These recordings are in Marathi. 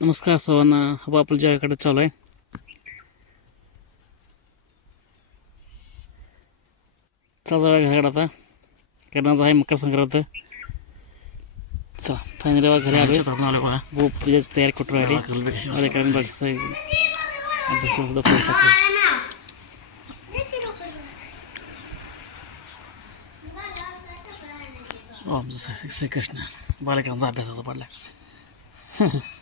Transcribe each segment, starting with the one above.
नमस्कार सर्वांना. हवा आपल्या जगाकडे चालू आहे. चालू घराकडे आता. कारण आज आहे मकर संक्रांत चला फायनली बघा घरी आलो वो पूजाची तयारी कुठं अरे कारण बघ कसं आहे. अभ्यास सुद्धा पोस्ट टाकलं श्रीकृष्ण. बालकांचा अभ्यासाचा पडला.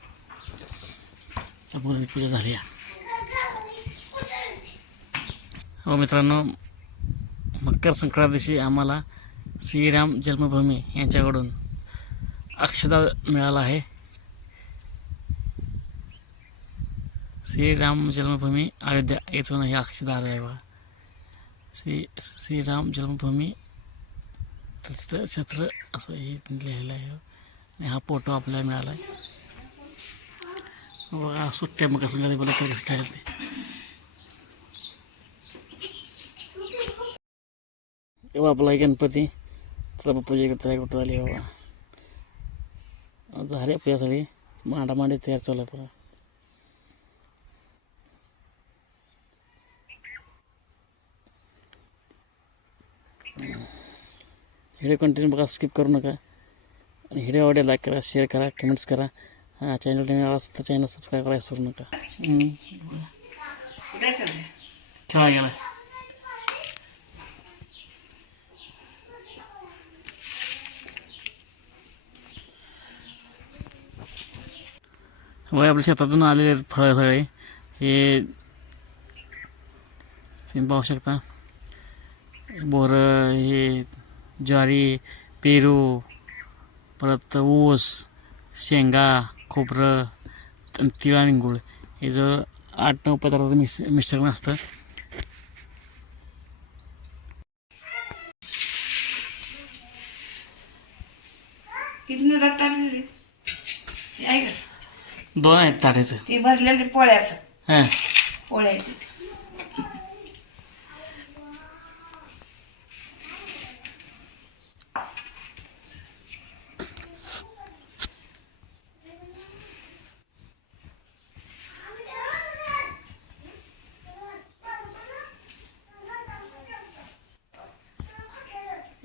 पूजा पूजा झाली आहे. हो मित्रांनो मकर संक्रांत दिवशी आम्हाला श्रीराम जन्मभूमी यांच्याकडून अक्षता मिळाला आहे. श्रीराम जन्मभूमी अयोध्या येथून हे अक्षता आले आहे बघा. श्री श्रीराम जन्मभूमी तीर्थ क्षेत्र असं हे लिहिलेलं आहे. आणि हा फोटो आपल्याला मिळाला आहे. सुट्ट्या मग कसं कधी कसं खेळते तेव्हा आपला गणपती. चला पूजा करता कुठं आली बाबा. झाली पूजा सगळी. मांडा मांडी तयार चालू आहे पुरा व्हिडिओ कंटिन्यू बघा स्किप करू नका. आणि व्हिडिओ आवडेल लाईक करा शेअर करा कमेंट्स करा. हा चॅनल नवीन तर चॅनल सबस्क्राईब करायला विसरू नका खेळा गेला वय आपल्या शेतातून आलेले आहेत फळं सगळे हे तुम्ही पाहू शकता बोरं हे ज्वारी पेरू परत ऊस शेंगा खोबरं तिळ आणि गुळ. हे जर आठ नऊ पदार्थाचं मिक्स मिश्रण असतं. दोन आहेत ताटाचं ते भरलेले पोळ्याचं. हां. पोळ्याचे.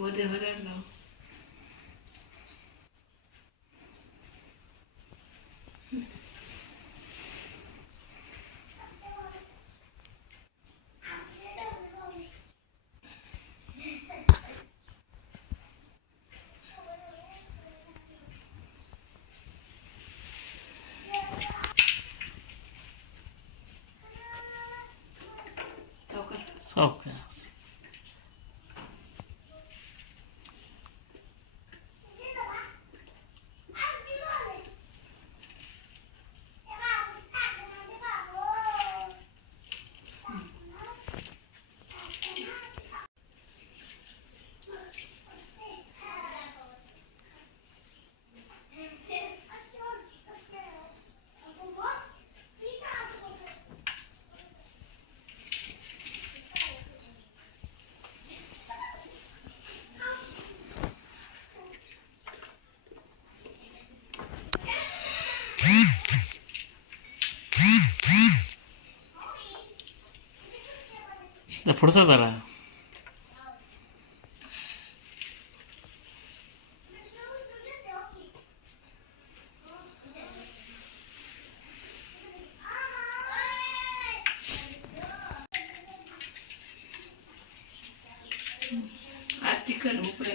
कु- लिंबू देवाला लाव. पुढचं जरा. आरती कर उपरा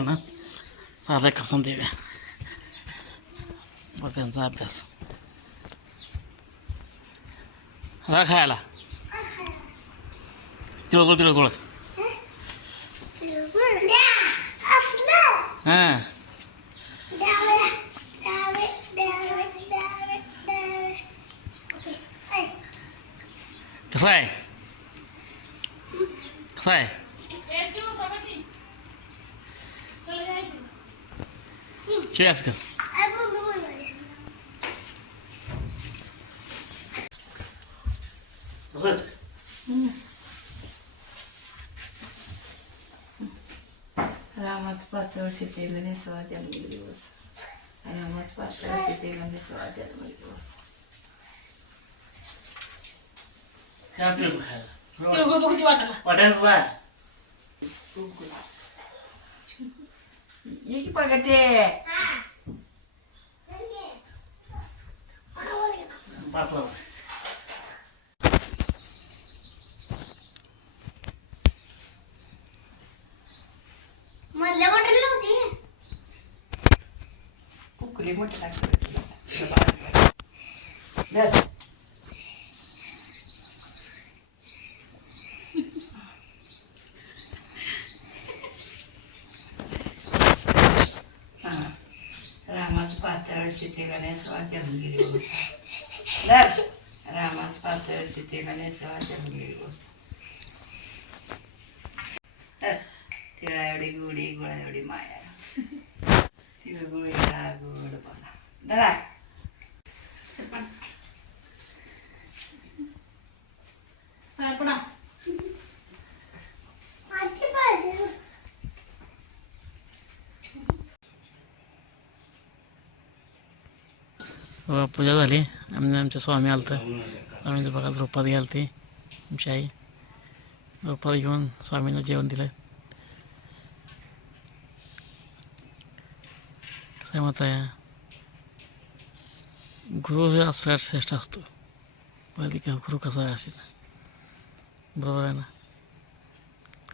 ना? चालय खसून देव्या बरं त्यांचा अभ्यास. रा खायला? तिळगुळ तिळगुळ. हां. कसं आहे? कसं आहे? Jessica. Ramat patro si temene swajan milius. Ramat patro si temene swajan milius. Kau tuh bukan? Kau gue bukan jual lah. Padahal gua. Bukan. Iki pagate. ते पातळ. मधल्या बॉटल होती. कुकली मोठी धर. तिळा एवढी गोडी गोळा एवढी माया तिळगुळीला गोड बोला धरा पूजा झाली आम्ही आमचे स्वामी आलं आम्ही बघा द्रौपदी घालते आमची आई. द्रौपदी घेऊन स्वामींना जेवण दिलं. कसं आहे मत आहे गुरु हे सगळ्यात श्रेष्ठ असतो. पहिली का गुरु कसा आहे असेल? बरोबर आहे ना?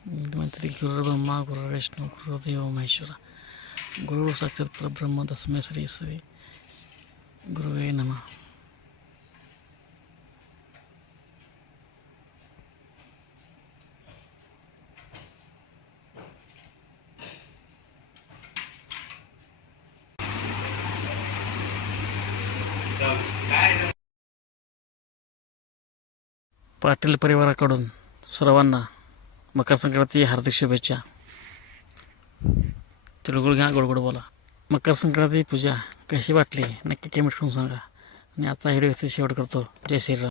म्हणते गुरु ब्रह्मा गुरु विष्णू गुरु देव महेश्वरा. गुरु साक्षात परब्रह्म तस्मै श्री श्री. गुरुवे नमः. पाटील परिवाराकडून सर्वांना मकर संक्रांती हार्दिक शुभेच्छा. तिळगुळ घ्या गोडगोड बोला. मकर संक्रांती पूजा कशी वाटली? नक्की कमेंट करून सांगा. आणि आजचा व्हिडिओ शेवट करतो. जय श्रीराम.